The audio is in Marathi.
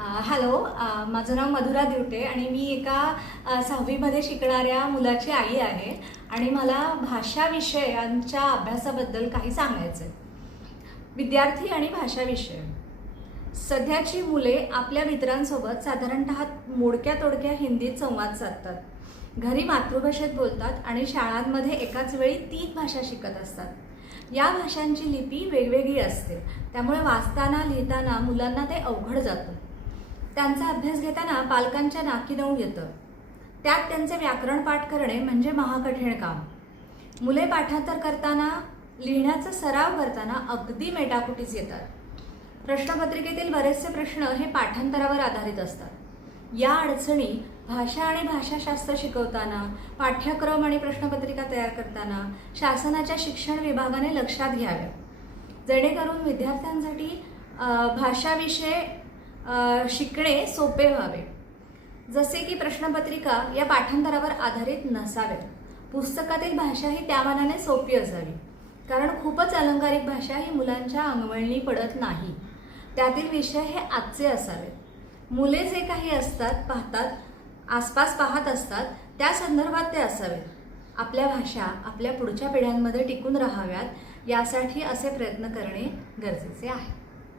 हॅलो, माझं नाव मधुरा दिवटे आणि मी एका 6वीमध्ये शिकणाऱ्या मुलाची आई आहे आणि मला भाषा विषयांच्या अभ्यासाबद्दल काही सांगायचं आहे. विद्यार्थी आणि भाषा विषय. सध्याची मुले आपल्या मित्रांसोबत साधारणतः मोडक्या तोडक्या हिंदीत संवाद साधतात. घरी मातृभाषेत बोलतात आणि शाळांमध्ये एकाच वेळी 3 भाषा शिकत असतात. या भाषांची लिपी वेगवेगळी असते, त्यामुळे वाचताना लिहिताना मुलांना ते अवघड जातं. त्यांचा अभ्यास घेताना पालकांच्या नाकी नऊ येतं. त्यात त्यांचे व्याकरण पाठ करणे म्हणजे महाकठीण काम. मुले पाठांतर करताना, लिहिण्याचा सराव करताना अगदी मेटाकुटीस येतात. प्रश्नपत्रिकेतील बरेचसे प्रश्न हे पाठांतरावर आधारित असतात. या अडचणी भाषा आणि भाषाशास्त्र शिकवताना, पाठ्यक्रम आणि प्रश्नपत्रिका तयार करताना शासनाच्या शिक्षण विभागाने लक्षात घ्याव्या, जेणेकरून विद्यार्थ्यांसाठी भाषा विषय शिकणे सोपे व्हावे. जसे की प्रश्नपत्रिका या पाठांतरावर आधारित नसाव्यात. पुस्तकातील भाषा ही त्या मानाने सोपी असावी, कारण खूपच अलंकारिक भाषा ही मुलांच्या अंगवळणी पडत नाही. त्यातील विषय हे आजचे असावेत. मुले जे काही पाहतात, आसपास पाहत असतात, त्या संदर्भात ते असावेत. आपल्या भाषा आपल्या पुढच्या पिढ्यांमध्ये टिकून राहाव्यात, यासाठी असे प्रयत्न करणे गरजेचे आहे.